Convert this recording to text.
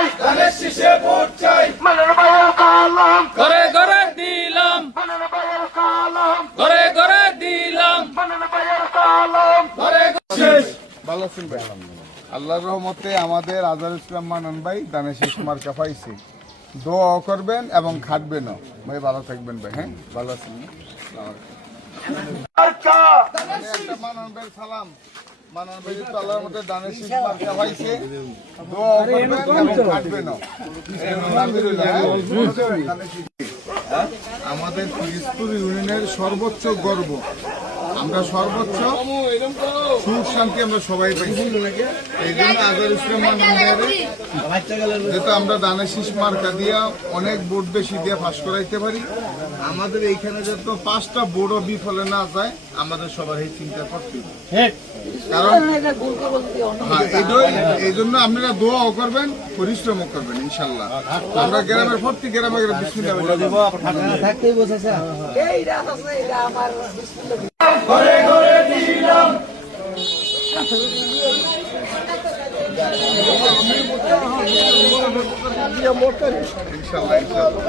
চাই, ধানের শীষে ভোট চাই, মনের ভাইয়ের কলম ঘরে ঘরে দিলাম, মনের ভাইয়ের কলম ঘরে ঘরে দিলাম, মনের ভাইয়ের কলম ঘরে শেষ। ভালো আছেন ভাই? আল্লাহর রহমতে আমাদের আজহার ইসলাম মানন ভাই দানে শেষ মার্কা পাইছে। দোয়া করবেন এবং খাটবেনও ভাই। ভালো থাকবেন ভাই। হ্যাঁ, ভালো আছেন? আচ্ছা একটা মানন ভাই সালাম। মানন ভাই তো আল্লাহর মধ্যে দানে শেষ মার্কা পাইছে। দোয়া করবেন এবং খাটবেনও। আমাদের পিরিজপুর ইউনিয়নের সর্বোচ্চ গর্ব, আমরা সর্বোচ্চ সুখ শান্তি আমরা সবাই পাইছি। এই জন্য আজহার ইসলাম মানন ভাইয়ের যেহেতু আমরা দানে শীষ মার্কা দিয়া অনেক ভোট বেশি দিয়ে পাস করাইতে পারি, আমাদের এইখানে যত 5টা ভোটও বিফলে না যায় আমাদের সবার এই চিন্তা করতে হবে। কারণ হ্যাঁ, এই জন্য আপনারা দোয়াও করবেন, পরিশ্রমও করবেন ইনশাল্লাহ। আমরা গ্রামের প্রতি গ্রামে বিসমিল্লাহ ঘরে ঘরে দিলাম, ইনশাল্লাহ ইনশাল্লাহ।